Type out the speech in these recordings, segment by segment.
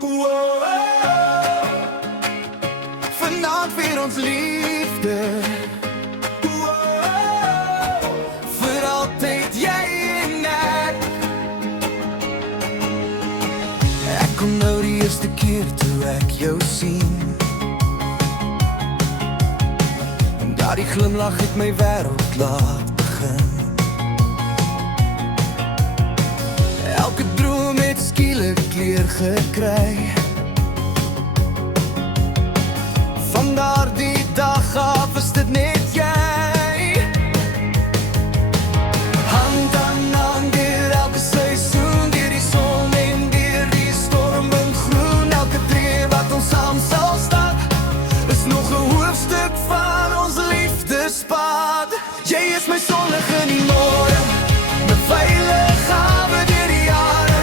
Wow. Vanaand weer ons liefde. Wow. Vir altyd jy en ek. Ek kom nou die eerste keer toe ek jou sien. En daardie glimlach het my wêreld laat begin. Elke droom het skielik kleur gekry. Van daardie dag af is dit net jy. Hand aan hand deur elke seisoen, deur die son en deur die storm en groen. Elke tree wat ons saam sal stap, is nog 'n hoofstuk van ons liefdespad. Jy is my sonlig in die môre, my veilige hawe deur die jare.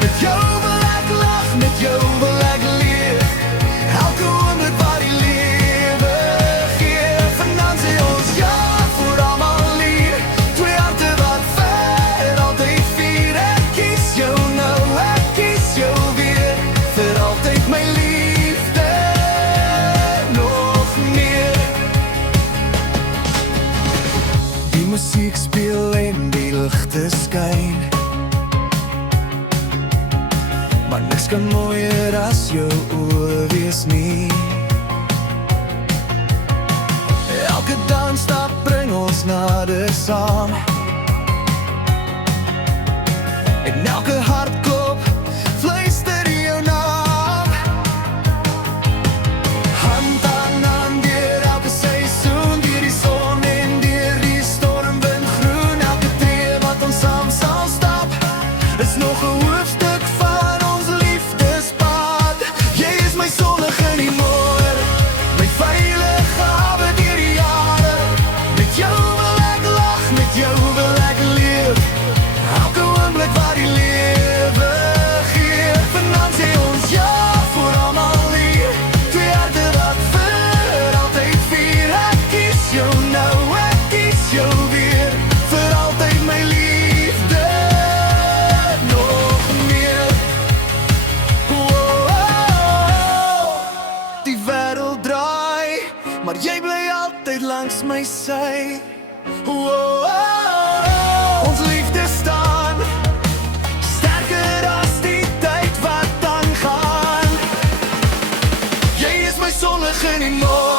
Met jou wil ek lag, met jou wil ek leef. Elke oomblik wat die lewe gee. Vanaand sê ons ja vir almal hier. Twee harte wat ver altyd vier. Ek kies jou nou, ek kies jou weer. Vir altyd my liefde, nog meer. Die musiek speel en die ligte skyn, maar niks kan mooier as jou oë wees nie. Elke dansstap bring ons nader saam. En elke hartklop fluister jou naam. Hand aan hand deur elke seisoen, deur die son en deur die stormwind groen. Elke tree wat ons saam sal stap, is nog 'n hoofstuk van ons liefdespad. Jy is my sonlig in die môre, my veilige hawe deur die jare. Met jou wil ek lag, met jou wil ek leef. Elke oomblik wat die lewe gee. Vanaand sê ons ja vir almal hier. Twee harte wat vir altyd vier. Ek kies jou nou, ek kies jou weer. Vir altyd my liefde, nog meer. Wow. Die wêreld draai, maar jy bly altyd langs my sy. Wow. Ons liefde staan sterker as die tyd wat aangaan. Jy is my sonlig in die môre.